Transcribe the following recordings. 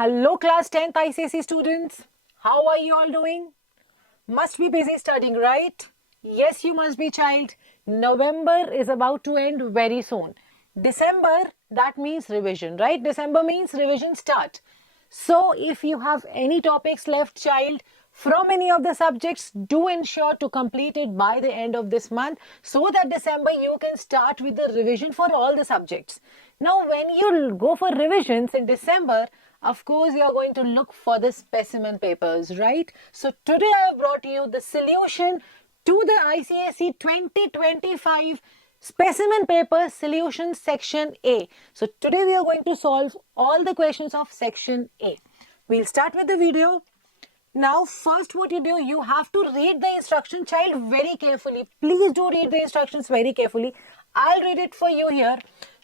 Hello class 10th ICSE students. How are you all doing? Must be busy studying, right? Yes, you must be, child. November is about to end very soon. December, that means revision, right? December means revision start. So if you have any topics left, child, from any of the subjects, do ensure to complete it by the end of this month so that December you can start with the revision for all the subjects. Now, when you go for revisions in December, of course, you are going to look for the specimen papers, right? So today I have brought you the solution to the ICSE 2025 specimen paper solution section A. So today we are going to solve all the questions of section A. We'll start with the video. Now, first what you do, you have to read the instruction, child, very carefully. Please do read the instructions very carefully. I'll read it for you here.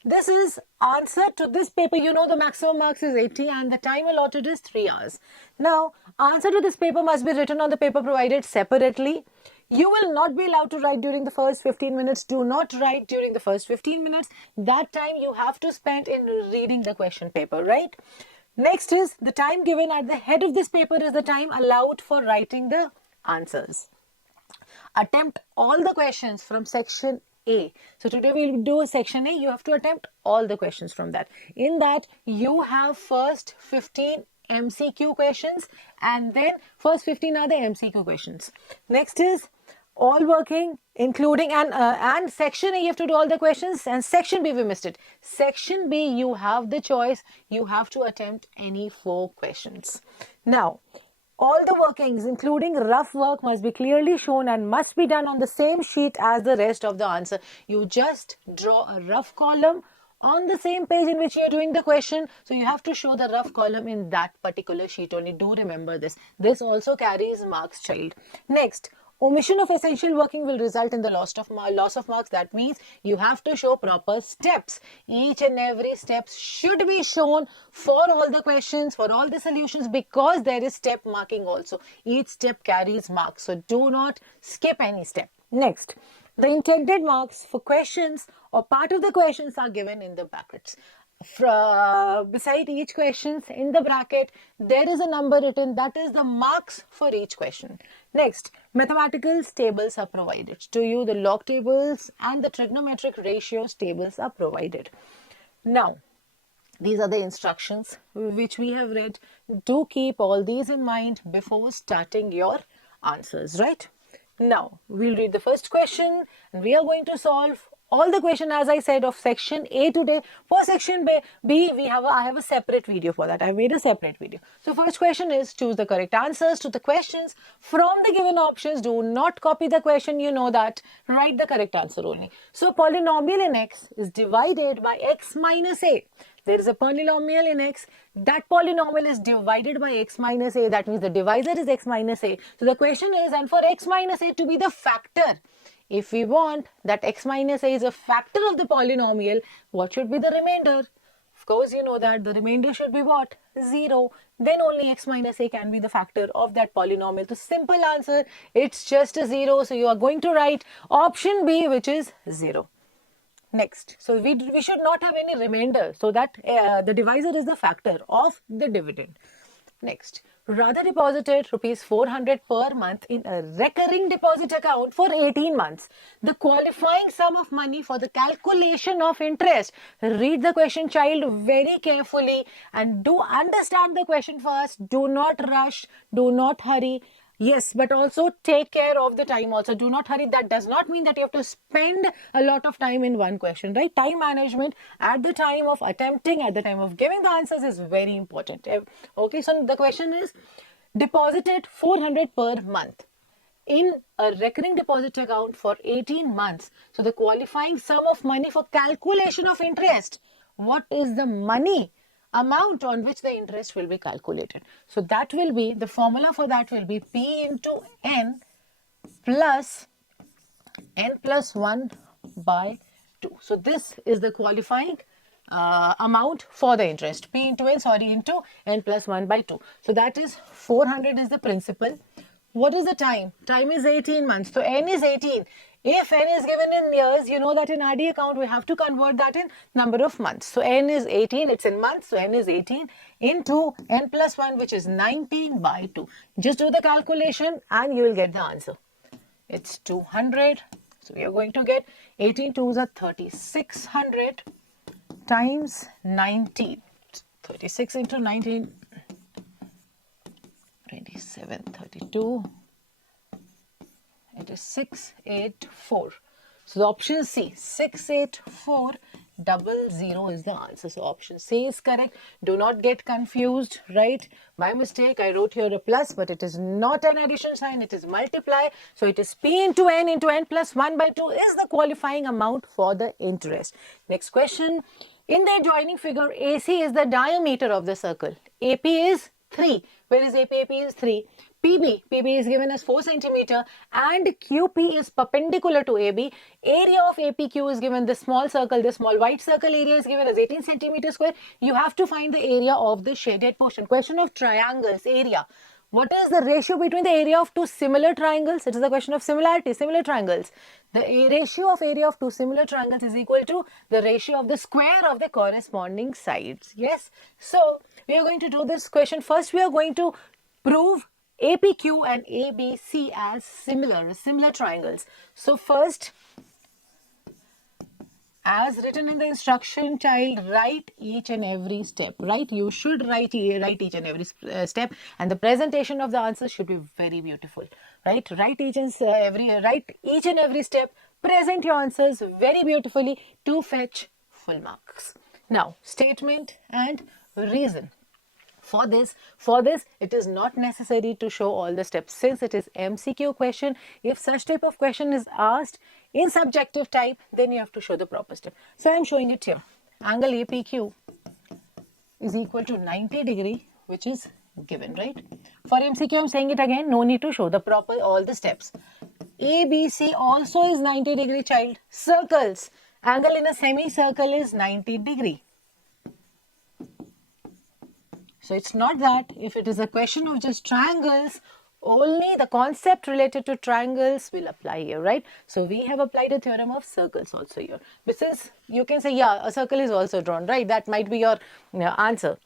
This is answer to this paper. You know the maximum marks is 80 and the time allotted is 3 hours. Now, answer to this paper must be written on the paper provided separately. You will not be allowed to write during the first 15 minutes. Do not write during the first 15 minutes. That time you have to spend in reading the question paper, right? Next is the time given at the head of this paper is the time allowed for writing the answers. Attempt all the questions from section A. So today we'll do section A. You have to attempt all the questions from that. In that you have first 15 MCQ questions and then first 15 are the MCQ questions. Next is all working, including and section A you have to do all the questions, and section B we missed it. Section B you have the choice. You have to attempt any 4 questions. Now, all the workings, including rough work, must be clearly shown and must be done on the same sheet as the rest of the answer. You just draw a rough column on the same page in which you are doing the question. So you have to show the rough column in that particular sheet only. Do remember this. This also carries marks, child. Next, omission of essential working will result in the loss of marks. That means you have to show proper steps. Each and every step should be shown for all the questions, for all the solutions, because there is step marking also. Each step carries marks. So do not skip any step. Next, the intended marks for questions or part of the questions are given in the brackets. Beside each question in the bracket, there is a number written, that is the marks for each question. Next, mathematical tables are provided to you. The log tables and the trigonometric ratios tables are provided. Now, these are the instructions which we have read. Do keep all these in mind before starting your answers, right? Now, we'll read the first question and we are going to solve all the question, as I said, of section A today. For section B, I have a separate video for that. I have made a separate video. So first question is, choose the correct answers to the questions from the given options. Do not copy the question, you know that. Write the correct answer only. So polynomial in X is divided by X minus A. There is a polynomial in X. That polynomial is divided by X minus A. That means the divisor is X minus A. So the question is, and for X minus A to be the factor, if we want that X minus A is a factor of the polynomial, what should be the remainder? Of course, you know that the remainder should be what? 0. Then only X minus A can be the factor of that polynomial. The simple answer, it's just a 0. So you are going to write option B, which is 0. Next, so we should not have any remainder, so that the divisor is the factor of the dividend. Next, Radha deposited rupees 400 per month in a recurring deposit account for 18 months. The qualifying sum of money for the calculation of interest. Read the question, child, very carefully and do understand the question first. Do not rush, do not hurry. Yes, but also take care of the time also. Do not hurry. That does not mean that you have to spend a lot of time in one question, right? Time management at the time of attempting, at the time of giving the answers is very important. Okay, so the question is, deposited 400 per month in a recurring deposit account for 18 months. So the qualifying sum of money for calculation of interest. What is the money amount on which the interest will be calculated? So that will be, the formula for that will be P into N plus 1 by 2. So this is the qualifying amount for the interest. P into N plus 1 by 2. So that is 400 is the principal. What is the time? Time is 18 months. So N is 18. If n is given in years, you know that in RD account, we have to convert that in number of months. So n is 18, it's in months, so n is 18 into n plus 1, which is 19 by 2. Just do the calculation and you will get the answer. It's 200. So we are going to get 18 2s are 3600 times 19. 36 into 19, 27, 32. It is 684. So the option C, 68400 is the answer. So option C is correct. Do not get confused, right? By mistake, I wrote here a plus, but it is not an addition sign. It is multiply. So it is P into n plus 1 by 2 is the qualifying amount for the interest. Next question. In the adjoining figure, AC is the diameter of the circle. AP is 3. Where is AP? AP is 3. PB is given as 4 centimeter and QP is perpendicular to AB. Area of APQ is given, this small circle, this small white circle area is given as 18 centimeter square. You have to find the area of the shaded portion. Question of triangles, area. What is the ratio between the area of two similar triangles? It is a question of similarity, similar triangles. The ratio of area of two similar triangles is equal to the ratio of the square of the corresponding sides. Yes. So, we are going to do this question. First, we are going to prove APQ and ABC as similar triangles. So first, as written in the instruction, child, write each and every step, right? You should write each and every step, and the presentation of the answer should be very beautiful, right? Write each and every step, present your answers very beautifully to fetch full marks. Now, statement and reason. For this, it is not necessary to show all the steps since it is MCQ question. If such type of question is asked in subjective type, then you have to show the proper step. So I am showing it here. Angle APQ is equal to 90 degree, which is given, right? For MCQ, I am saying it again. No need to show the proper all the steps. ABC also is 90 degree, child. Circles. Angle in a semicircle is 90 degree. So it's not that. If it is a question of just triangles, only the concept related to triangles will apply here, right? So we have applied a theorem of circles also here. Because you can say, yeah, a circle is also drawn, right? That might be your answer.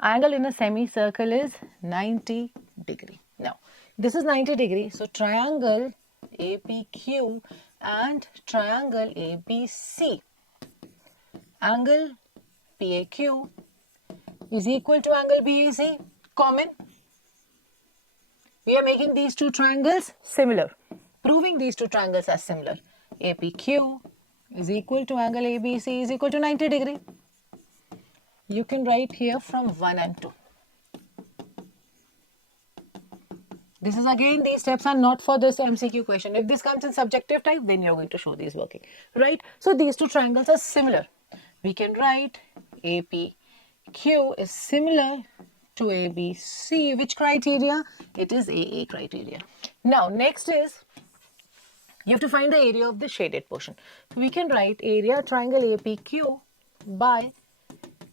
Angle in a semicircle is 90 degree. Now, this is 90 degree. So triangle APQ and triangle ABC. Angle PAQ is equal to angle BAC, common. We are making these two triangles similar, proving these two triangles are similar. APQ is equal to angle ABC is equal to 90 degree. You can write here from 1 and 2. This is again, these steps are not for this MCQ question. If this comes in subjective type, then you're going to show these working, right? So these two triangles are similar. We can write APQ is similar to ABC. Which criteria? It is AA criteria. Now, next is you have to find the area of the shaded portion. So we can write area triangle APQ by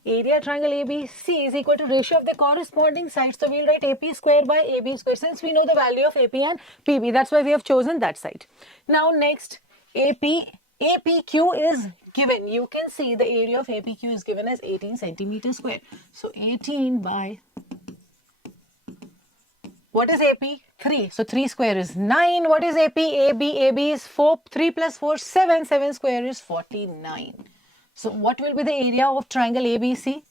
area triangle ABC is equal to ratio of the corresponding sides. So we'll write AP square by AB square since we know the value of AP and PB. That's why we have chosen that side. Now next, APQ is given. You can see the area of APQ is given as 18 centimeter square. So 18 by, what is AP? 3. So 3 square is 9. What is AP? AB is 4. 3 plus 4, 7. 7 square is 49. So what will be the area of triangle ABC?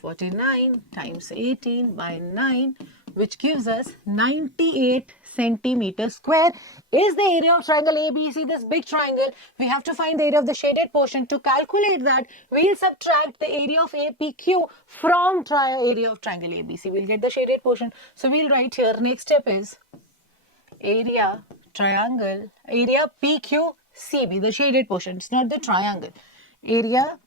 49 times 18 by 9, which gives us 98 centimeter square is the area of triangle ABC, this big triangle. We have to find the area of the shaded portion. To calculate that, we'll subtract the area of APQ from area of triangle ABC. We'll get the shaded portion. So we'll write here, next step is area triangle, area PQCB, the shaded portion. It's not the triangle. Area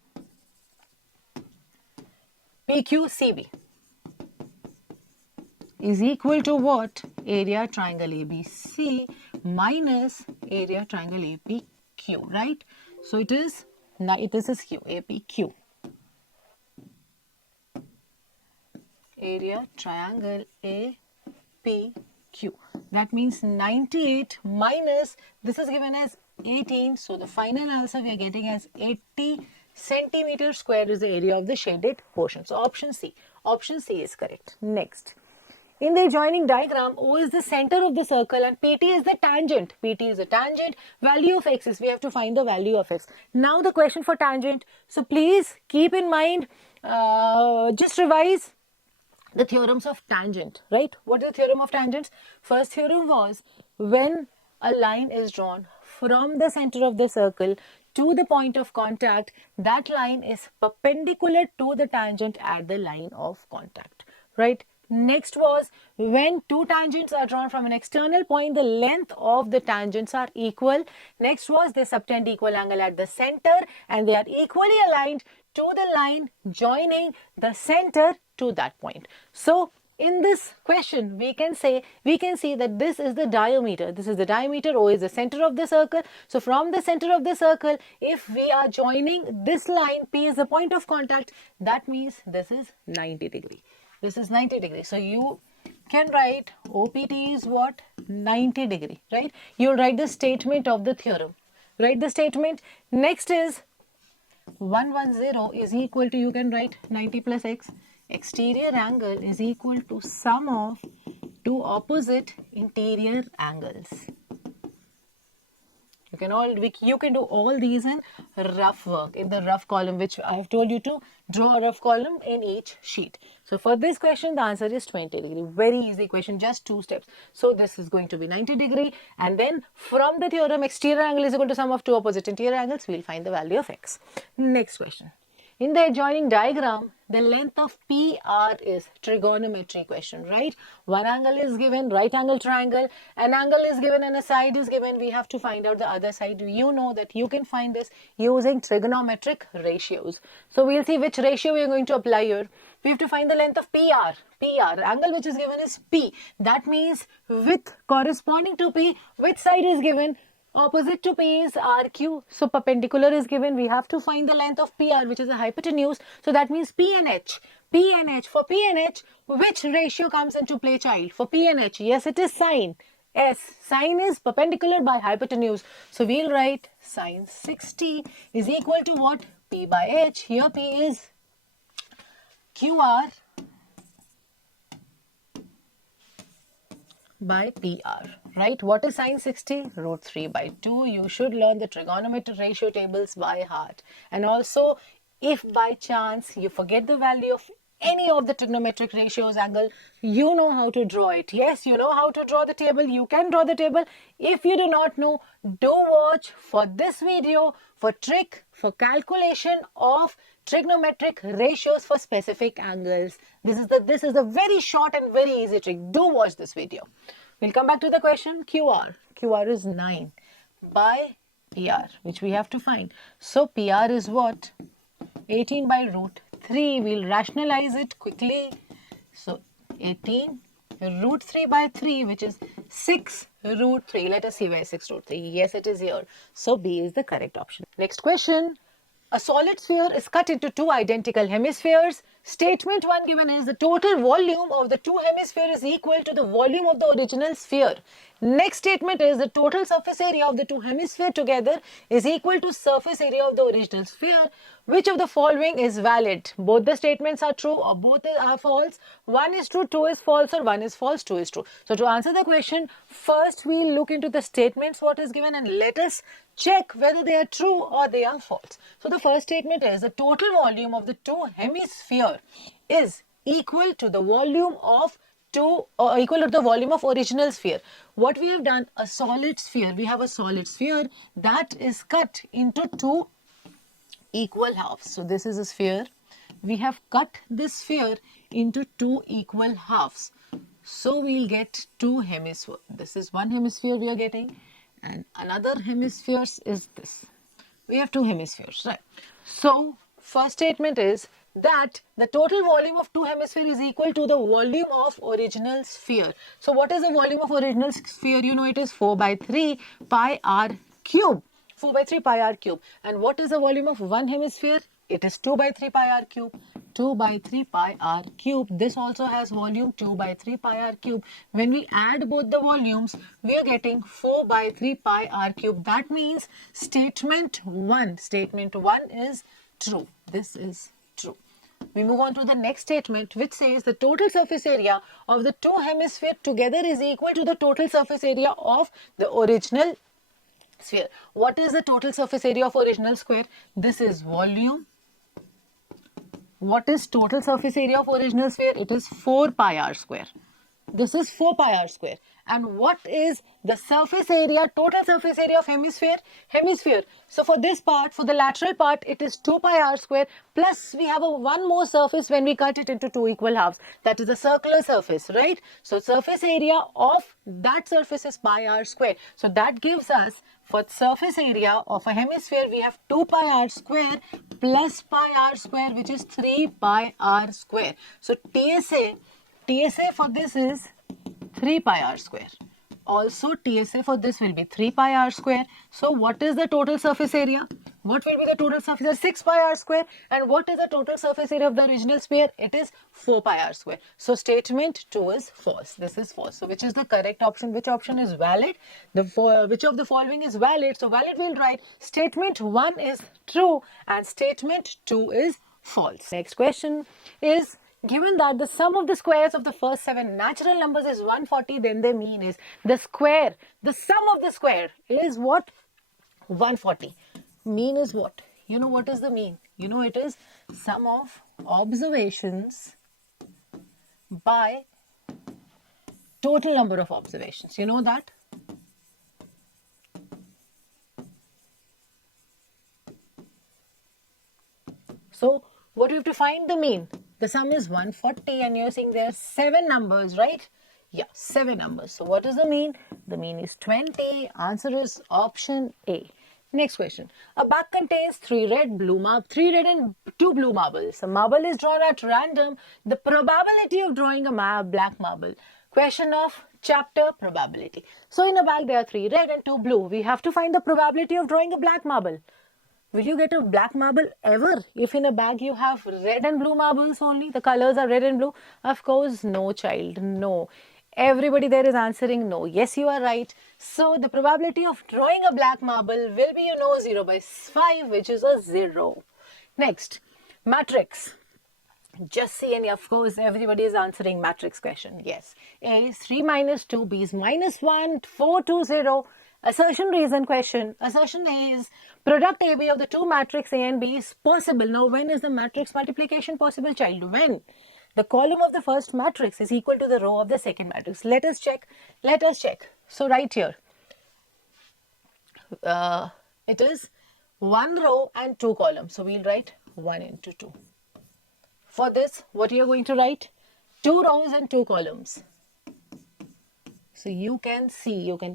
PQCB is equal to what? Area triangle ABC minus area triangle APQ, right? So it is, this is Q, APQ. Area triangle APQ Q. That means 98 minus, this is given as 18. So the final answer we are getting as 80 centimeters square is the area of the shaded portion. So option C. Option C is correct. Next. In the adjoining diagram, O is the center of the circle and PT is the tangent. PT is the tangent. Value of x is, we have to find the value of x. Now the question for tangent. So please keep in mind, just revise the theorems of tangent, right? What is the theorem of tangents? First theorem was when a line is drawn from the center of the circle to the point of contact, that line is perpendicular to the tangent at the line of contact, right? Next was when two tangents are drawn from an external point, the length of the tangents are equal. Next was they subtend equal angle at the center and they are equally aligned to the line joining the center to that point. So in this question, we can see that this is the diameter. This is the diameter. O is the center of the circle. So from the center of the circle, if we are joining this line, P is the point of contact, that means this is 90 degree. This is 90 degree. So you can write OPT is what? 90 degree, right? You'll write the statement of the theorem. Write the statement. Next is 110 is equal to, you can write 90 plus x. Exterior angle is equal to sum of two opposite interior angles. You can do all these in rough work, in the rough column, which I have told you to draw a rough column in each sheet. So for this question, the answer is 20 degree. Very easy question, just 2 steps. So this is going to be 90 degree. And then from the theorem, exterior angle is equal to sum of two opposite interior angles. We'll find the value of x. Next question. In the adjoining diagram, the length of PR is trigonometry question, right? One angle is given, right angle triangle, an angle is given and a side is given. We have to find out the other side. You know that you can find this using trigonometric ratios. So we'll see which ratio we are going to apply here. We have to find the length of PR. PR, angle which is given is P. That means with corresponding to P, which side is given? Opposite to P is RQ. So perpendicular is given. We have to find the length of PR, which is a hypotenuse. So that means P and H. P and H. For P and H, which ratio comes into play, child? For P and H, yes, it is sine. S. Sine is perpendicular by hypotenuse. So we'll write sine 60 is equal to what? P by H. Here P is QR by PR, right? What is sine 60? Root 3 by 2. You should learn the trigonometric ratio tables by heart. And also, if by chance you forget the value of any of the trigonometric ratios angle, you know how to draw it. Yes, you know how to draw the table. You can draw the table. If you do not know, do watch for this video for trick, for calculation of trigonometric ratios for specific angles. This is the very short and very easy trick. Do watch this video. We'll come back to the question. QR. QR is 9 by PR, which we have to find. So PR is what? 18 by root 3. We'll rationalize it quickly. So 18 root 3 by 3, which is 6 root 3. Let us see where 6 root 3. Yes, it is here. So B is the correct option. Next question. A solid sphere is cut into two identical hemispheres. Statement 1 given is the total volume of the two hemispheres is equal to the volume of the original sphere. Next statement is the total surface area of the two hemispheres together is equal to surface area of the original sphere. Which of the following is valid? Both the statements are true or both are false. One is true, 2 is false, or 1 is false, 2 is true. So to answer the question, first we'll look into the statements what is given and let us check whether they are true or they are false. So the first statement is the total volume of the two hemisphere is equal to the volume of equal to the volume of original sphere. What we have done, a solid sphere, we have a solid sphere that is cut into two equal halves. So this is a sphere. We have cut this sphere into two equal halves. So we'll get two hemispheres. This is one hemisphere we are getting and another hemisphere is this. We have two hemispheres, right? So first statement is that the total volume of two hemispheres is equal to the volume of original sphere. So what is the volume of original sphere? You know it is 4 by 3 pi r cube. 4 by 3 pi r cube. And what is the volume of one hemisphere? It is 2 by 3 pi r cube. 2 by 3 pi r cube. This also has volume 2 by 3 pi r cube. When we add both the volumes, we are getting 4 by 3 pi r cube. That means statement 1 is true. This is true. We move on to the next statement, which says the total surface area of the two hemispheres together is equal to the total surface area of the original sphere. What is the total surface area of original square? This is volume. What is total surface area of original sphere? It is 4 pi r square. This is 4 pi r square. And what is the surface area, total surface area of hemisphere? Hemisphere. So for this part, for the lateral part, it is 2 pi r square, plus we have one more surface when we cut it into two equal halves. That is a circular surface, right? So surface area of that surface is pi r square. So that gives us, for surface area of a hemisphere, we have 2 pi r square plus pi r square, which is 3 pi r square. So TSA for this is 3 pi r square. Also TSA for this will be 3 pi r square. So what is the total surface area? What will be the total surface area? 6 pi r square. And what is the total surface area of the original sphere? It is 4 pi r square. So statement 2 is false. This is false. So which is the correct option? Which option is valid? Which of the following is valid? So valid we'll write statement 1 is true and statement 2 is false. Next question is, given that the sum of the squares of the first 7 natural numbers is 140, then the mean is the square. The sum of the square is what? 140. Mean is what? You know what is the mean? You know it is sum of observations by total number of observations. You know that? So what do you have to find? The mean. The sum is 140 and you're saying there are 7 numbers, right? Yeah, 7 numbers. So what is the mean? The mean is 20. Answer is option A. Next question. A bag contains 3 red and 2 blue marbles. A marble is drawn at random. The probability of drawing a black marble. Question of chapter probability. So in a bag there are 3 red and 2 blue. We have to find the probability of drawing a black marble. Will you get a black marble ever if in a bag you have red and blue marbles only? The colors are red and blue? Of course, no, child, no. Everybody there is answering no. Yes, you are right. So the probability of drawing a black marble will be, 0 by 5, which is a 0. Next, matrix. Just see, and of course everybody is answering matrix question. Yes. A is 3 minus 2, B is minus 1, 4, 2, 0. Assertion reason question. Assertion A is product AB of the two matrix A and B is possible. Now when is the matrix multiplication possible, child? When the column of the first matrix is equal to the row of the second matrix. Let us check. So right here, it is 1 row and 2 columns. So we'll write 1 into 2. For this, what you are going to write? 2 rows and 2 columns. So you can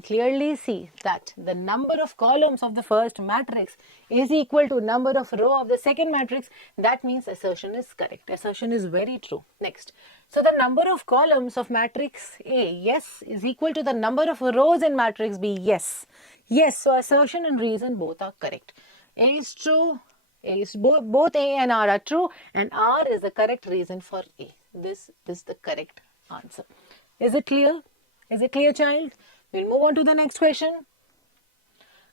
clearly see that the number of columns of the first matrix is equal to number of row of the second matrix. That means assertion is correct. Assertion is very true. Next. So the number of columns of matrix A, yes, is equal to the number of rows in matrix B, yes. Yes, so assertion and reason both are correct. A is true. Both A and R are true, and R is the correct reason for A. This is the correct answer. Is it clear? Is it clear, child? We'll move on to the next question.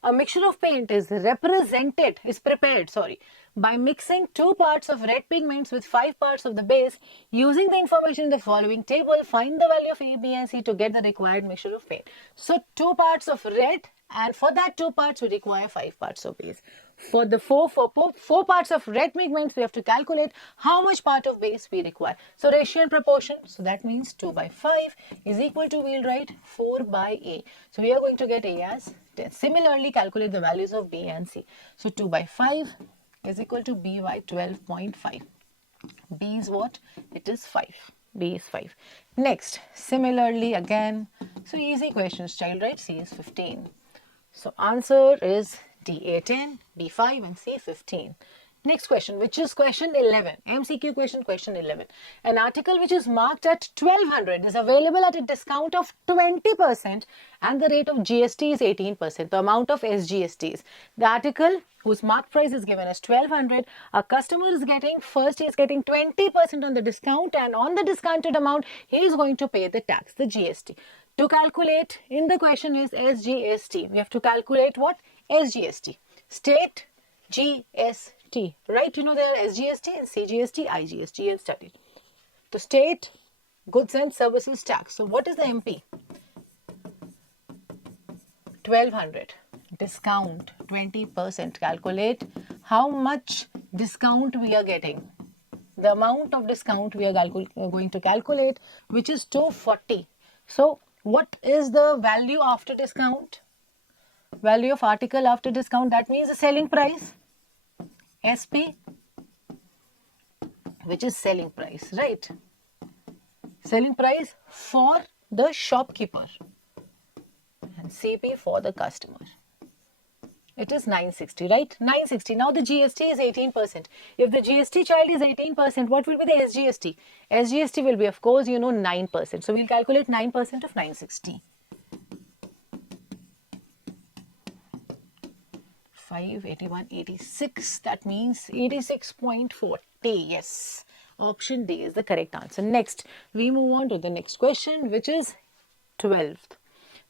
A mixture of paint is prepared by mixing 2 parts of red pigments with 5 parts of the base. Using the information in the following table, find the value of A, B and C to get the required mixture of paint. So 2 parts of red, and for that 2 parts we require 5 parts of base. For the 4 parts of red pigments, we have to calculate how much part of base we require. So ratio and proportion, so that means 2 by 5 is equal to, we'll write 4 by A. So we are going to get A as 10. Similarly, calculate the values of B and C. So 2 by 5 is equal to B by 12.5. B is what? It is 5. B is 5. Next, similarly again, so easy questions, child, right? C is 15. So answer is D, A 10, B 5 and C 15. Next question, which is question 11, MCQ question 11. An article which is marked at 1200 is available at a discount of 20% and the rate of GST is 18%. The amount of SGST is. The article whose marked price is given as 1200, a customer is getting, first he is getting 20% on the discount, and on the discounted amount he is going to pay the tax, the GST. To calculate, in the question is SGST. We have to calculate what? SGST. State GST, right? You know there are SGST and CGST, IGST you have studied. So state goods and services tax. So what is the MP? 1200. Discount 20%. Calculate how much discount we are getting. The amount of discount we are going to calculate, which is 240. So what is the value after discount? Value of article after discount, that means the selling price, SP, which is selling price, right? Selling price for the shopkeeper and CP for the customer. It is 960, right? 960. Now the GST is 18%. If the GST child is 18%, what will be the SGST? SGST will be, of course, 9%. So we'll calculate 9% of 960. 581.86, that means 86.40. Yes, option D is the correct answer. Next, we move on to the next question, which is 12th.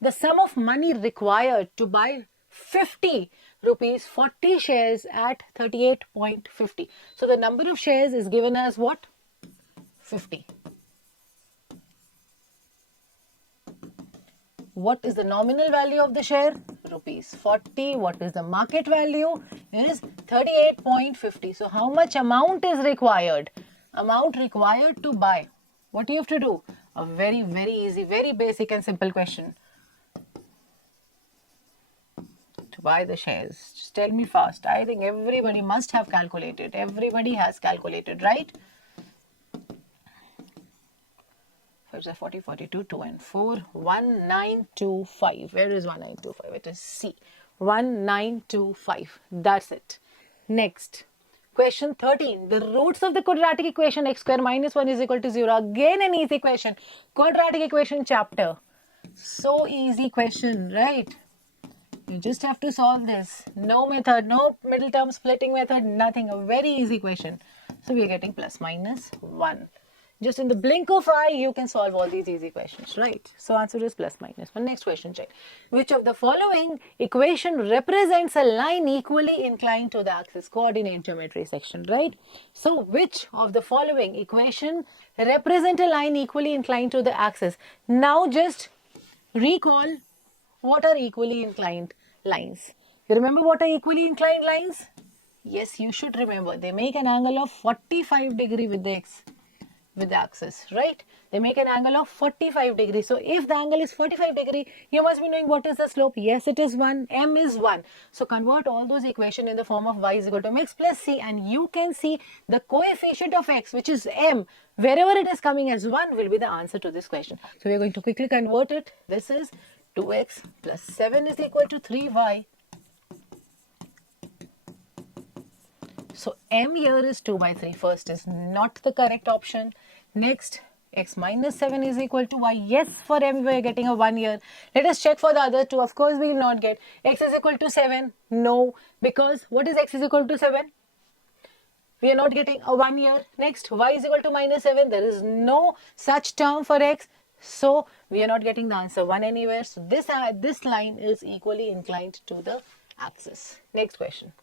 The sum of money required to buy 50 rupees 40 shares at 38.50. So the number of shares is given as what? 50. What is the nominal value of the share? Rupees 40. What is the market value? Is 38.50. So how much amount is required? Amount required to buy. What do you have to do? A very, very easy, very basic and simple question. To buy the shares. Just tell me fast. I think everybody must have calculated. Everybody has calculated, right? 5 40, 42, 2 and 4, 1925. Where is 1925? It is C. 1925. That's it. Next. Question 13. The roots of the quadratic equation x square minus 1 is equal to 0. Again an easy question. Quadratic equation chapter. So easy question, right? You just have to solve this. No method, no middle term splitting method, nothing. A very easy question. So we are getting plus minus 1. Just in the blink of eye, you can solve all these easy questions, right? So answer is plus minus 1. Next question, check. Which of the following equation represents a line equally inclined to the axis? Coordinate geometry section, right? So which of the following equation represent a line equally inclined to the axis? Now just recall what are equally inclined lines. You remember what are equally inclined lines? Yes, you should remember. They make an angle of 45 degree with the axis, right? They make an angle of 45 degrees. So if the angle is 45 degree, you must be knowing what is the slope. Yes, it is 1. M is 1. So convert all those equations in the form of y is equal to mx plus c, and you can see the coefficient of x, which is m, wherever it is coming as 1 will be the answer to this question. So we are going to quickly convert it. This is 2x plus 7 is equal to 3y. So m here is 2 by 3. First is not the correct option. Next, x minus 7 is equal to y. Yes, for m we are getting a 1 here. Let us check for the other two. Of course, we will not get. X is equal to 7. No, because what is x is equal to 7? We are not getting a 1 here. Next, y is equal to minus 7. There is no such term for x. So we are not getting the answer 1 anywhere. So this line is equally inclined to the axis. Next question.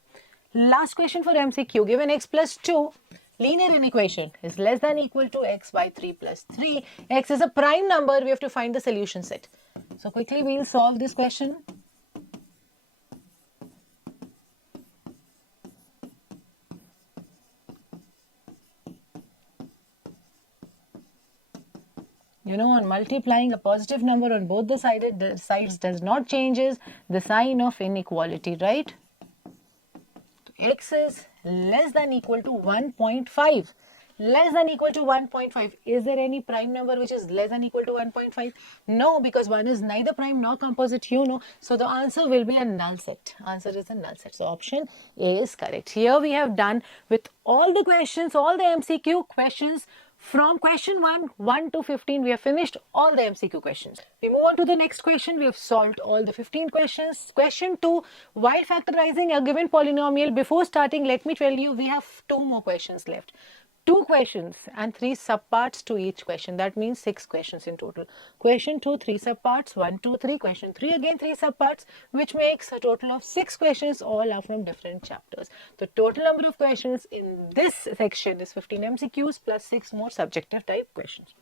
Last question for MCQ. Given x plus 2, linear inequation is less than equal to x by 3 plus 3. X is a prime number. We have to find the solution set. So quickly we will solve this question. On multiplying a positive number on both the sides does not changes the sign of inequality, right? X is less than equal to 1.5. less than equal to 1.5. Is there any prime number which is less than equal to 1.5? No, because 1 is neither prime nor composite, you know. So the answer will be a null set. Answer is a null set. So option A is correct. Here we have done with all the questions, all the MCQ questions. From question 1 to 15, we have finished all the MCQ questions. We move on to the next question. We have solved all the 15 questions. Question 2, while factorizing a given polynomial, before starting, let me tell you, we have 2 more questions left. 2 questions and 3 subparts to each question. That means 6 questions in total. Question 2, 3 subparts, 1, 2, 3. Question 3, again 3 subparts, which makes a total of 6 questions. All are from different chapters. The total number of questions in this section is 15 MCQs plus 6 more subjective type questions.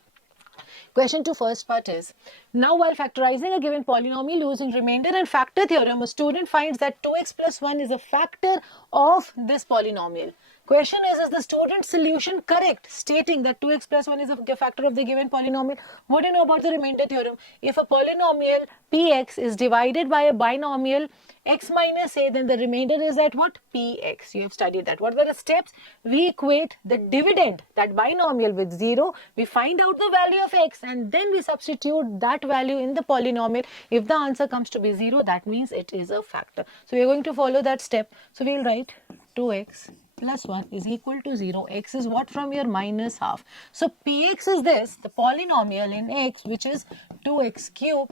Question 2, first part is, now while factorizing a given polynomial using remainder and factor theorem, a student finds that 2x plus 1 is a factor of this polynomial. Question is the student's solution correct, stating that 2x plus 1 is a factor of the given polynomial? What do you know about the remainder theorem? If a polynomial px is divided by a binomial x minus a, then the remainder is at what? Px. You have studied that. What are the steps? We equate the dividend, that binomial, with 0. We find out the value of x and then we substitute that value in the polynomial. If the answer comes to be 0, that means it is a factor. So we are going to follow that step. So we will write 2x plus 1 is equal to 0. X is what from here? Minus half. So Px is this, the polynomial in x, which is 2x cube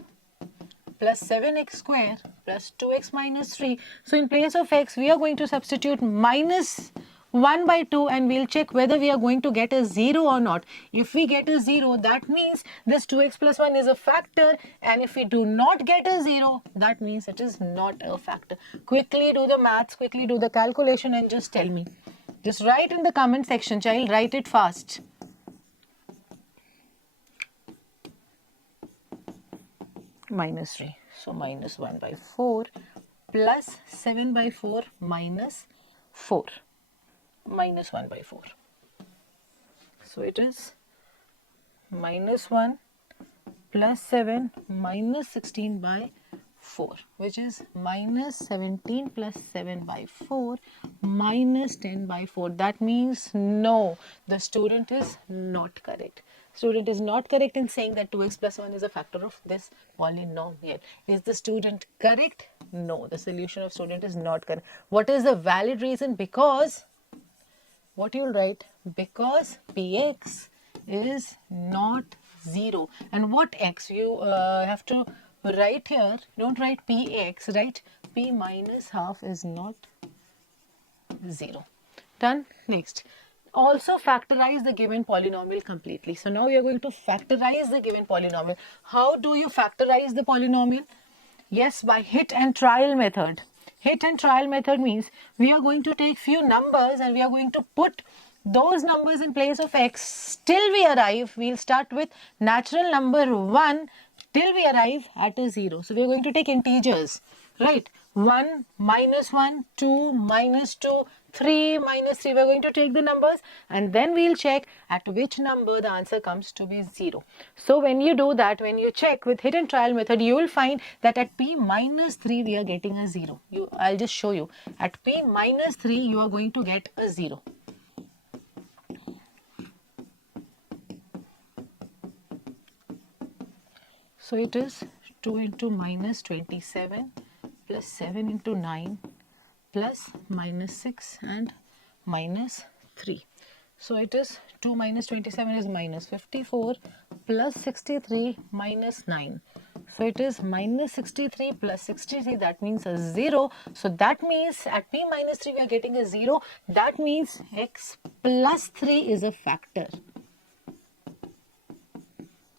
plus 7x square plus 2x minus 3. So in place of x, we are going to substitute minus 1 by 2 and we'll check whether we are going to get a 0 or not. If we get a 0, that means this 2x plus 1 is a factor, and if we do not get a 0, that means it is not a factor. Quickly do the maths, quickly do the calculation and just tell me. Just write in the comment section, child, write it fast. Minus 3. So minus 1 by 4 plus 7 by 4 minus 4. Minus 1 by 4. So it is minus 1 plus 7 minus 16 by 4, which is minus 17 plus 7 by 4 minus 10 by 4. That means no, the student is not correct. Student is not correct in saying that 2x plus 1 is a factor of this polynomial. Is the student correct? No, the solution of student is not correct. What is the valid reason? Because what you will write? Because Px is not 0. And what x? You have to write here. Don't write Px, write P minus half is not 0. Done? Next. Also factorize the given polynomial completely. So now we are going to factorize the given polynomial. How do you factorize the polynomial? Yes, by hit and trial method. Hit and trial method means we are going to take few numbers and we are going to put those numbers in place of x till we arrive. We'll start with natural number 1 till we arrive at a 0. So we are going to take integers, right? 1 minus 1, 2 minus 2, 3 minus 3. We are going to take the numbers and then we'll check at which number the answer comes to be 0. So when you do that, when you check with hit and trial method, you will find that at p minus 3 we are getting a 0. I'll just show you. At p minus 3 you are going to get a 0. So it is 2 into minus 27 plus 7 into 9 plus minus 6 and minus 3. So it is 2 minus 27 is minus 54 plus 63 minus 9. So it is minus 63 plus 63, that means a 0. So that means at p minus 3 we are getting a 0. That means x plus 3 is a factor.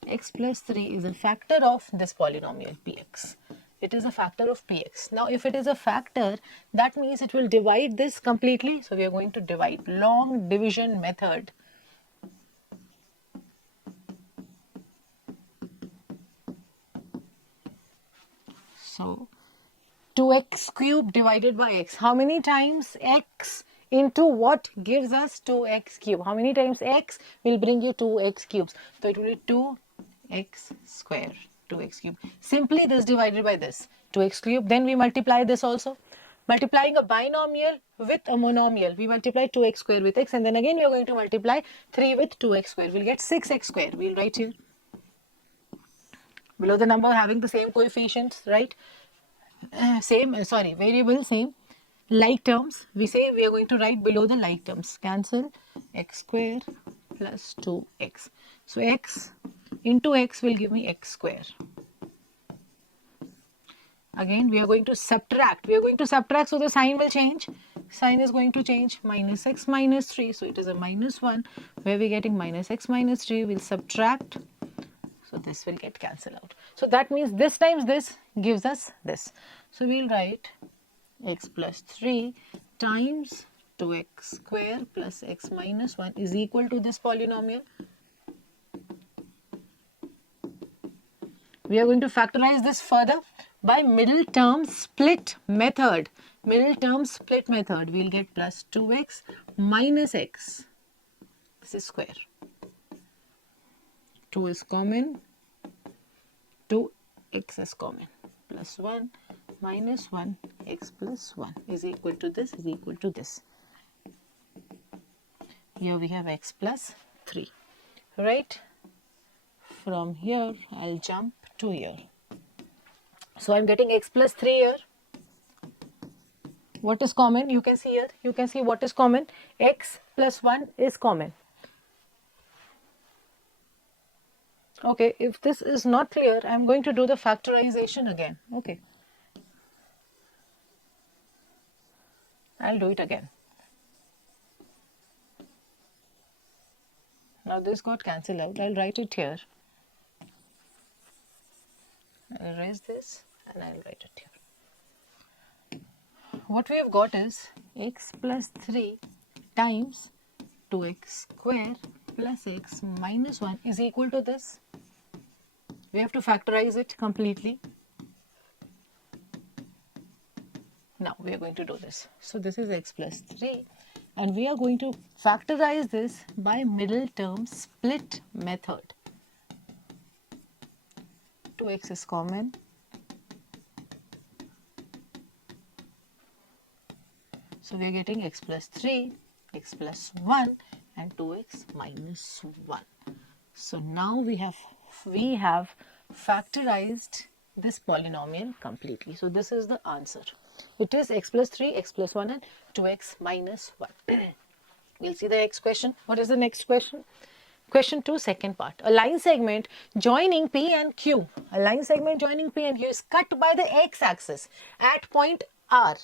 X plus 3 is a factor of this polynomial Px. It is a factor of Px. Now if it is a factor, that means it will divide this completely. So we are going to divide. Long division method. So 2x cube divided by x. How many times x into what gives us 2x cube? How many times x will bring you 2x cubes? So it will be 2x square, 2x cube. Simply this divided by this, 2x cube. Then we multiply this also. Multiplying a binomial with a monomial, we multiply 2x square with x, and then again we are going to multiply 3 with 2x square. We'll get 6x square. We'll write here below the number having the same coefficients, right? Variable same. Like terms, we say we are going to write below the like terms. Cancel x square plus 2x. So x into x will give me x square. Again we are going to subtract. So the sign will change. Sign is going to change. Minus x minus 3. So it is a minus 1. Where we are getting minus x minus 3, we'll subtract. So this will get cancelled out. So that means this times this gives us this. So we'll write x plus 3 times 2x square plus x minus 1 is equal to this polynomial. We are going to factorize this further by middle term split method. We'll get plus 2x minus x. This is square. 2 is common. 2x is common. Plus 1 minus 1 x plus 1 is equal to this, Here we have x plus 3. Right? From here, I'll jump to here. So I'm getting x plus 3 here. What is common? You can see here. You can see what is common. X plus 1 is common. Okay, if this is not clear, I'm going to do the factorization again. Okay. I'll do it again. Now this got cancelled out. I'll write it here. I'll erase this and I'll write it here. What we have got is x plus 3 times 2x square plus x minus 1 is equal to this. We have to factorize it completely. Now we are going to do this. So this is x plus 3 and we are going to factorize this by middle term split method. 2x is common. So we are getting x plus 3, x plus 1 and 2x minus 1. So now we have factorized this polynomial completely. So this is the answer. It is x plus 3, x plus 1 and 2x minus 1. We'll see the next question. What is the next question? Question 2, second part. A line segment joining P and Q. A line segment joining P and Q is cut by the x-axis at point R.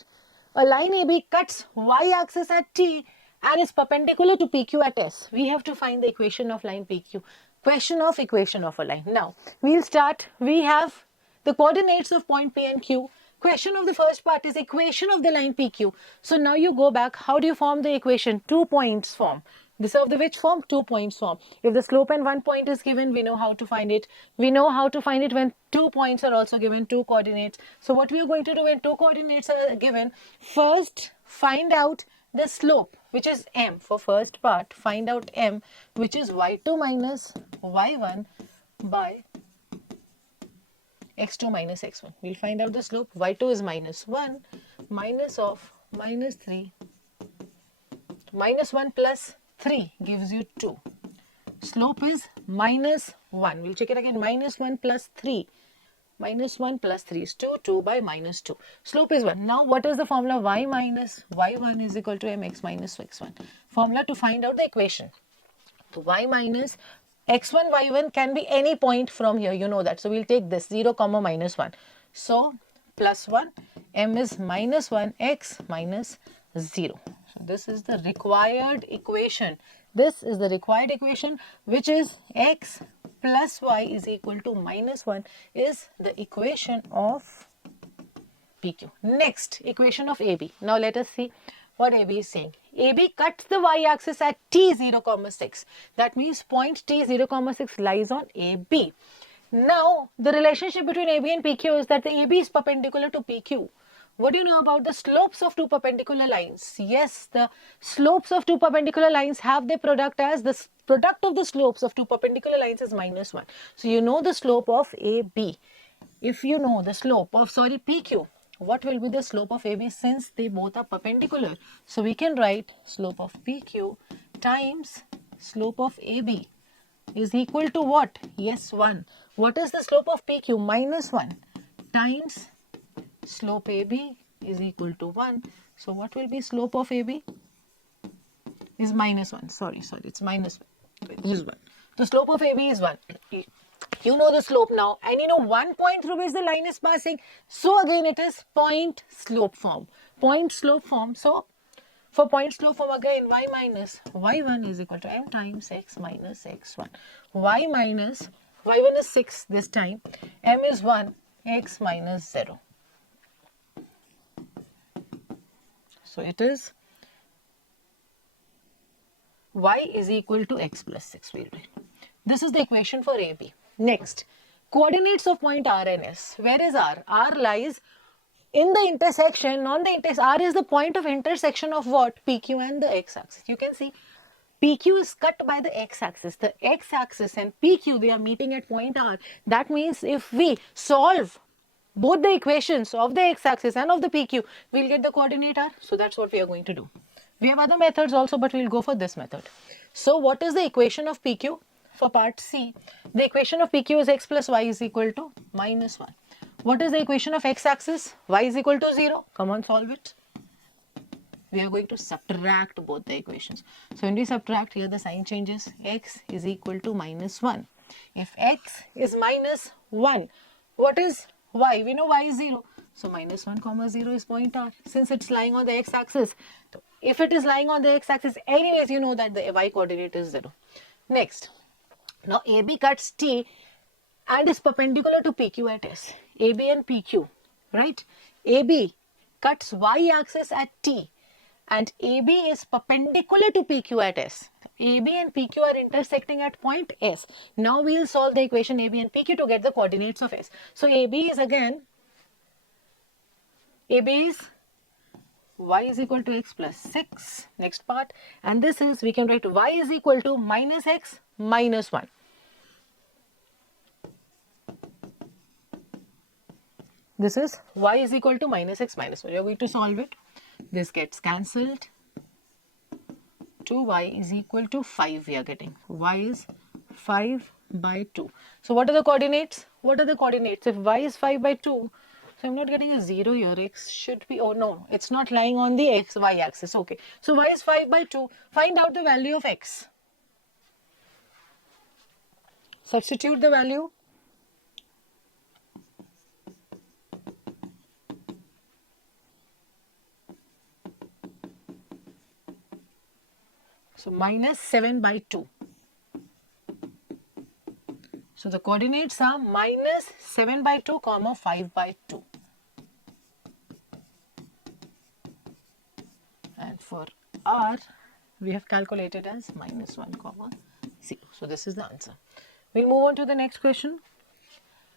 A line AB cuts y-axis at T and is perpendicular to PQ at S. We have to find the equation of line PQ. Question of equation of a line. Now, we'll start. We have the coordinates of point P and Q. Question of the first part is equation of the line PQ. So now you go back. How do you form the equation? 2 points form. This of the which form? 2 points form. If the slope and 1 point is given, we know how to find it. We know how to find it when 2 points are also given, 2 coordinates. So what we are going to do when 2 coordinates are given, first find out the slope, which is m. For first part, find out m, which is y2 minus y1 by x2 minus x1. We'll find out the slope. Y2 is minus 1, minus of minus 3, minus 1 plus 3 gives you 2. Slope is minus 1. We'll check it again. Minus 1 plus 3. Minus 1 plus 3 is 2. 2 by minus 2. Slope is 1. Now what is the formula? Y minus y1 is equal to mx minus x1. Formula to find out the equation. So y minus x1 y1 can be any point from here. You know that. So we'll take this 0 comma minus 1. So plus 1. M is minus 1 x minus 0. So this is the required equation. This is the required equation, which is x plus y is equal to minus 1 is the equation of PQ. Next, equation of AB. Now let us see what AB is saying. AB cuts the y-axis at t 0, 6. That means point t 0, 6 lies on AB. Now, the relationship between AB and PQ is that the AB is perpendicular to PQ. What do you know about the slopes of two perpendicular lines? Yes, the slopes of two perpendicular lines have their product as the product of the slopes of two perpendicular lines is minus 1. So, you know the slope of AB. If you know the slope of, PQ, what will be the slope of AB since they both are perpendicular? So we can write slope of PQ times slope of AB is equal to what? Yes, 1. What is the slope of PQ? Minus 1 times slope AB is equal to 1. So what will be slope of AB? Is minus 1. Sorry, it's minus 1. Is 1. The slope of AB is 1. You know the slope now, and you know one point through which the line is passing. So again it is point slope form. Point slope form. So for point slope form again, y minus y1 is equal to m times x minus x1. Y minus y1 is 6 this time. M is 1, x minus 0. So it is y is equal to x plus 6. We'll write. This is the equation for AB. Next, coordinates of point R and S. Where is R? R lies in the intersection, on the intersection. R is the point of intersection of what? PQ and the x-axis. You can see PQ is cut by the x-axis. The x-axis and PQ, they are meeting at point R. That means if we solve both the equations of the x-axis and of the PQ, we'll get the coordinate R. So that's what we are going to do. We have other methods also, but we'll go for this method. So what is the equation of PQ? For part C, the equation of PQ is x plus y is equal to minus 1. What is the equation of x-axis? Y is equal to 0. Come on, solve it. We are going to subtract both the equations. So when we subtract, here the sign changes. X is equal to minus 1. If x is minus 1, what is y? We know y is 0. So minus 1 comma 0 is point R. Since it's lying on the x-axis, if it is lying on the x-axis, anyways you know that the y coordinate is 0. Next. Now AB cuts T and is perpendicular to PQ at S. AB and PQ, right? AB cuts Y axis at T and AB is perpendicular to PQ at S. AB and PQ are intersecting at point S. Now we will solve the equation AB and PQ to get the coordinates of S. So AB is again, AB is y is equal to x plus 6, next part, and this is, we can write y is equal to minus x minus 1. This is y is equal to minus x minus 1. You are going to solve it. This gets cancelled. 2y is equal to 5 we are getting. Y is 5 by 2. So what are the coordinates? What are the coordinates? If y is 5 by 2, so I'm not getting a 0 here. X should be, oh no, it's not lying on the x, y axis. Okay. So y is 5 by 2. Find out the value of x. Substitute the value. So minus 7 by 2. So the coordinates are minus 7 by 2 comma 5 by 2. And for R, we have calculated as minus 1 comma 0. So this is the answer. We'll move on to the next question.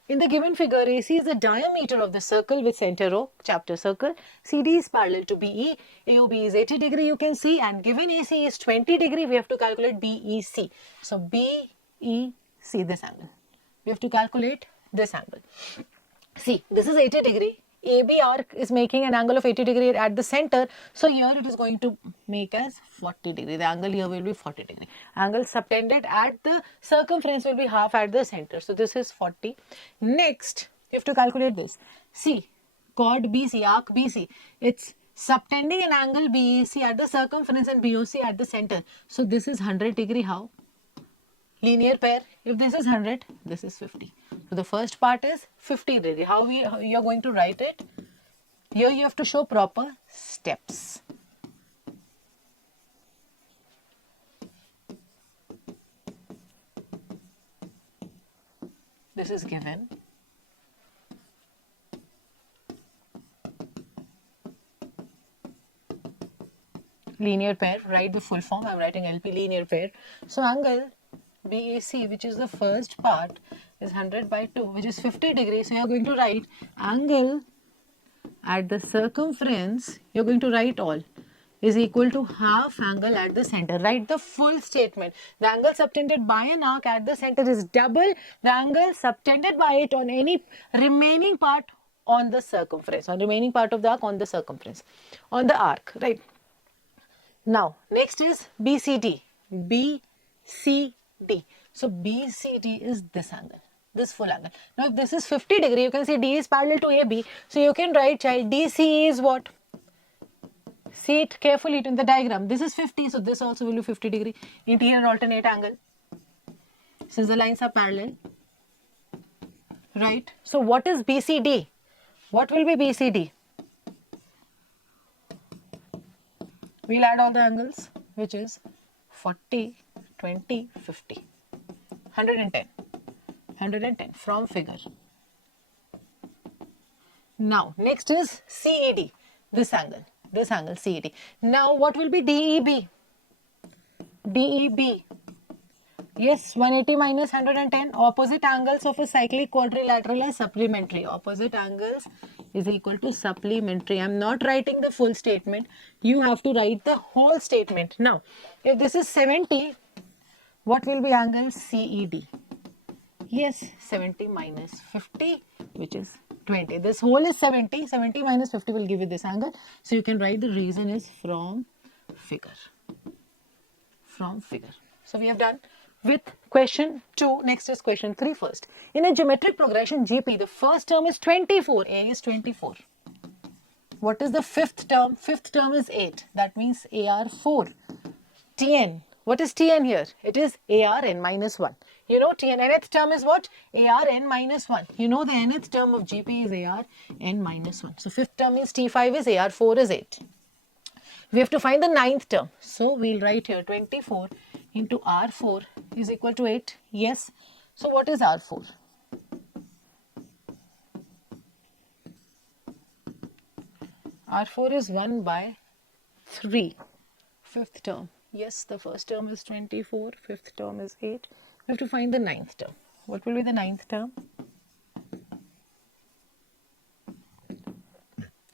In the given figure, AC is the diameter of the circle with center O, chapter circle. CD is parallel to BE. AOB is 80 degree, you can see. And given AC is 20 degree, we have to calculate BEC. So BEC, this angle. We have to calculate this angle. See, this is 80 degree. AB arc is making an angle of 80 degree at the center. So here it is going to make as 40 degree. The angle here will be 40 degree. Angle subtended at the circumference will be half at the center. So this is 40. Next, you have to calculate this. See, chord BC, arc BC. It's subtending an angle BEC at the circumference and BOC at the center. So this is 100 degree. How? Linear pair. If this is 100, this is 50. So the first part is 50 degree. How you are going to write it? Here you have to show proper steps. This is given. Linear pair, write the full form. I am writing LP linear pair. So angle BAC, which is the first part, is 100 by 2, which is 50 degrees. So you are going to write angle at the circumference, you are going to write all, is equal to half angle at the center. Write the full statement. The angle subtended by an arc at the center is double the angle subtended by it on any remaining part on the circumference, on remaining part of the arc on the circumference, on the arc, right? Now, next is BCD. BCD. So, BCD is this angle, this full angle. Now, if this is 50 degree, you can see D is parallel to AB. So, you can write, child, DC is what? See it carefully in the diagram. This is 50, so this also will be 50 degree. Interior alternate angle. Since the lines are parallel. Right. So, what is BCD? What will be BCD? We'll add all the angles, which is 40, 20, 50. 110. 110 from figure. Now, next is CED. This angle CED. Now, what will be DEB? DEB. Yes, 180 minus 110. Opposite angles of a cyclic quadrilateral are supplementary. Opposite angles is equal to supplementary. I am not writing the full statement. You have to write the whole statement. Now, if this is 70, what will be angle CED? Yes, 70 minus 50, which is 20. This whole is 70. 70 minus 50 will give you this angle. So, you can write the reason is from figure. From figure. So, we have done with question 2. Next is question 3 first. In a geometric progression GP, the first term is 24. A is 24. What is the fifth term? Fifth term is 8. That means AR 4. Tn. What is Tn here? It is ARn minus 1. You know Tn. Nth term is what? ARn minus 1. You know the nth term of GP is ARn minus 1. So, fifth term means T5 is AR 4 is 8. We have to find the ninth term. So, we'll write here 24 into R4 is equal to 8. Yes. So, what is R4? R4 is 1 by 3. Fifth term. Yes, the first term is 24. Fifth term is 8. We have to find the ninth term. What will be the ninth term?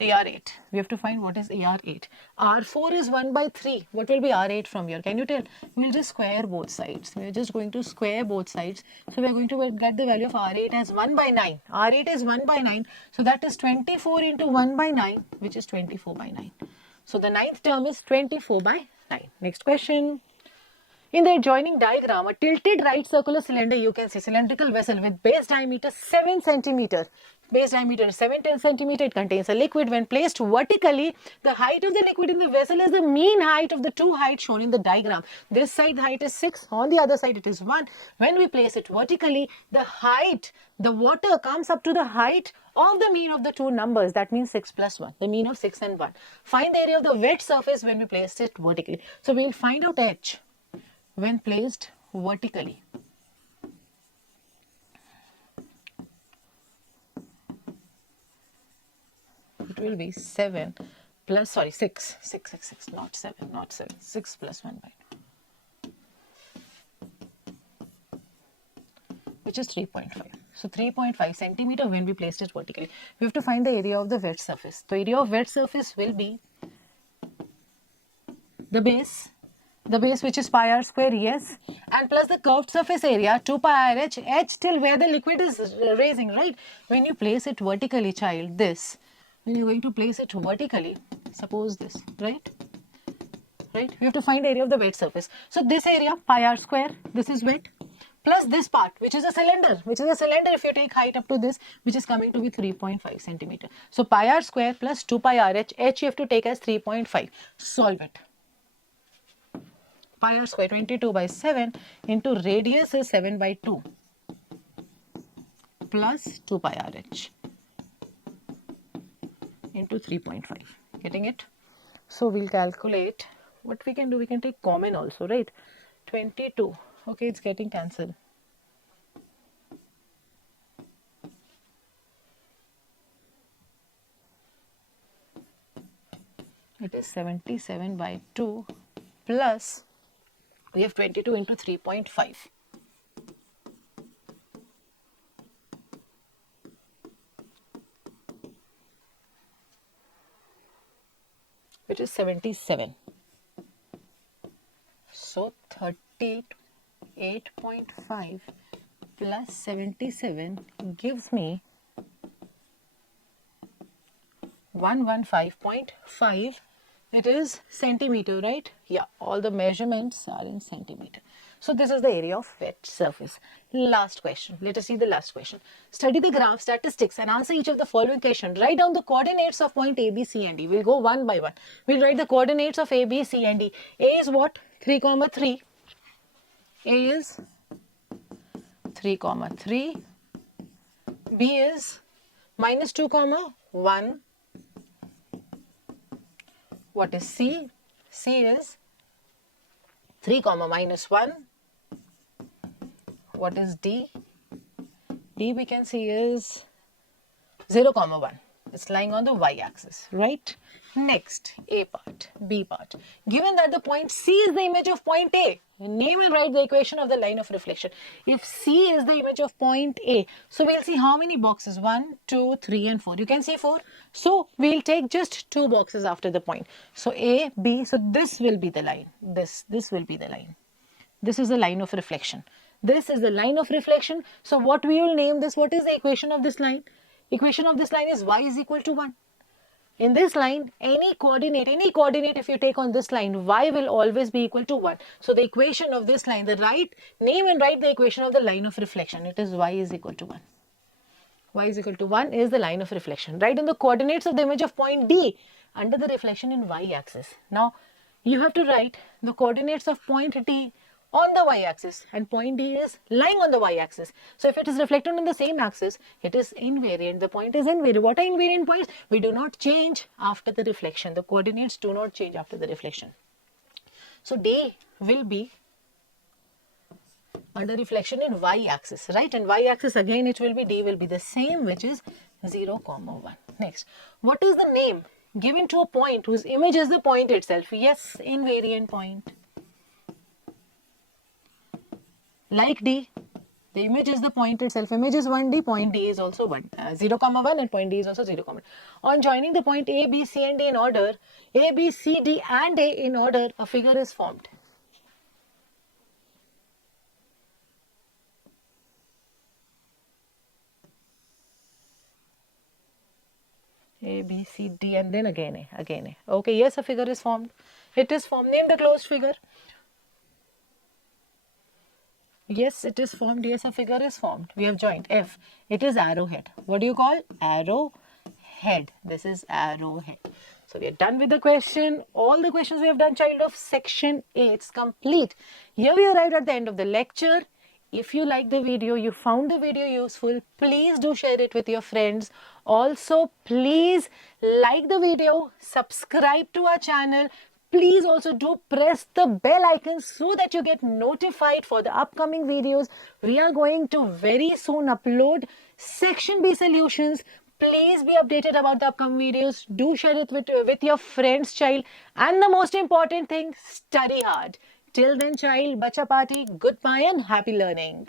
AR8. We have to find what is AR8. R4 is 1 by 3. What will be R8 from here? Can you tell? We will just square both sides. We are just going to square both sides. So, we are going to get the value of R8 as 1 by 9. R8 is 1 by 9. So, that is 24 into 1 by 9, which is 24 by 9. So, the ninth term is 24 by 9. Next question. In the adjoining diagram, a tilted right circular cylinder, you can see cylindrical vessel with base diameter 7 cm. Base diameter 7 cm. It contains a liquid. When placed vertically, the height of the liquid in the vessel is the mean height of the two heights shown in the diagram. This side the height is 6. On the other side it is 1. When we place it vertically, the height, the water comes up to the height of the mean of the two numbers. That means 6 plus 1. The mean of 6 and 1. Find the area of the wet surface when we place it vertically. So, we will find out H when placed vertically. It will be 7 plus, sorry, 6, not 7, 6 plus 1 by 2, which is 3.5. So, 3.5 centimeter when we placed it vertically. We have to find the area of the wet surface. The area of wet surface will be the base which is pi r square, yes, and plus the curved surface area 2 pi r h till where the liquid is raising, right? When you place it vertically, child, this, when you're going to place it vertically, suppose this, right? We have to find area of the wet surface. So, this area pi r square, this is wet, plus this part which is a cylinder, if you take height up to this, which is coming to be 3.5 centimeter. So, pi r square plus 2 pi r h you have to take as 3.5. Solve it. Pi r square 22 by 7 into radius is 7 by 2 plus 2 pi r h into 3.5. Getting it? So, we'll calculate. What we can do, we can take common also, right? 22. Okay, it's getting cancelled. It is 77 by 2 plus, we have 22 into 3.5. Which is 77. So, 38.5 plus 77 gives me 115.5. It is centimeter, right? Yeah, all the measurements are in centimeter. So this is the area of wet surface. Last question. Let us see the last question. Study the graph statistics and answer each of the following questions. Write down the coordinates of point A, B, C and D. We'll go one by one. We'll write the coordinates of A, B, C and D. A is what? 3, 3. A is 3, 3. B is -2, 1. What is C? C is 3, -1. What is D? D we can see is 0, 1. It's lying on the y-axis, right? Next, A part, B part. Given that the point C is the image of point A, name and write the equation of the line of reflection. If C is the image of point A, so we'll see how many boxes? 1, 2, 3 and 4. You can see 4. So we'll take just 2 boxes after the point. So A, B, so this will be the line. This will be the line. This is the line of reflection. This is the line of reflection. So what we will name this? What is the equation of this line? Equation of this line is y is equal to 1. In this line, any coordinate if you take on this line, y will always be equal to 1. So the equation of this line, name and write the equation of the line of reflection. It is y is equal to 1. Y is equal to 1 is the line of reflection. Write in the coordinates of the image of point D under the reflection in y-axis. Now, you have to write the coordinates of point D on the y-axis and point D is lying on the y-axis. So if it is reflected on the same axis, it is invariant. The point is invariant. What are invariant points? We do not change after the reflection. The coordinates do not change after the reflection. So D will be under reflection in y-axis, right? And y-axis again it will be D will be the same, which is 0, 1. Next, what is the name given to a point whose image is the point itself? Yes, invariant point. Like D, the image is the point itself. Image is 1D, point D is also 0, 1 and point D is also 0, 1. On joining the point A, B, C and D in order, A, B, C, D and A in order, a figure is formed. A, B, C, D and then again A. Okay, yes, a figure is formed. It is formed. Name the closed figure. Yes, it is formed. Yes, a figure is formed. We have joined F. It is arrowhead. What do you call? Arrowhead. This is arrowhead. So we are done with the question. All the questions we have done, child, of section A. It's complete. Here we arrived at the end of the lecture. If you like the video, you found the video useful, please do share it with your friends. Also, please like the video, subscribe to our channel. Please also do press the bell icon so that you get notified for the upcoming videos. We are going to very soon upload section B solutions. Please be updated about the upcoming videos. Do share it with your friends, child. And the most important thing, study hard. Till then, child, bacha party, goodbye and happy learning.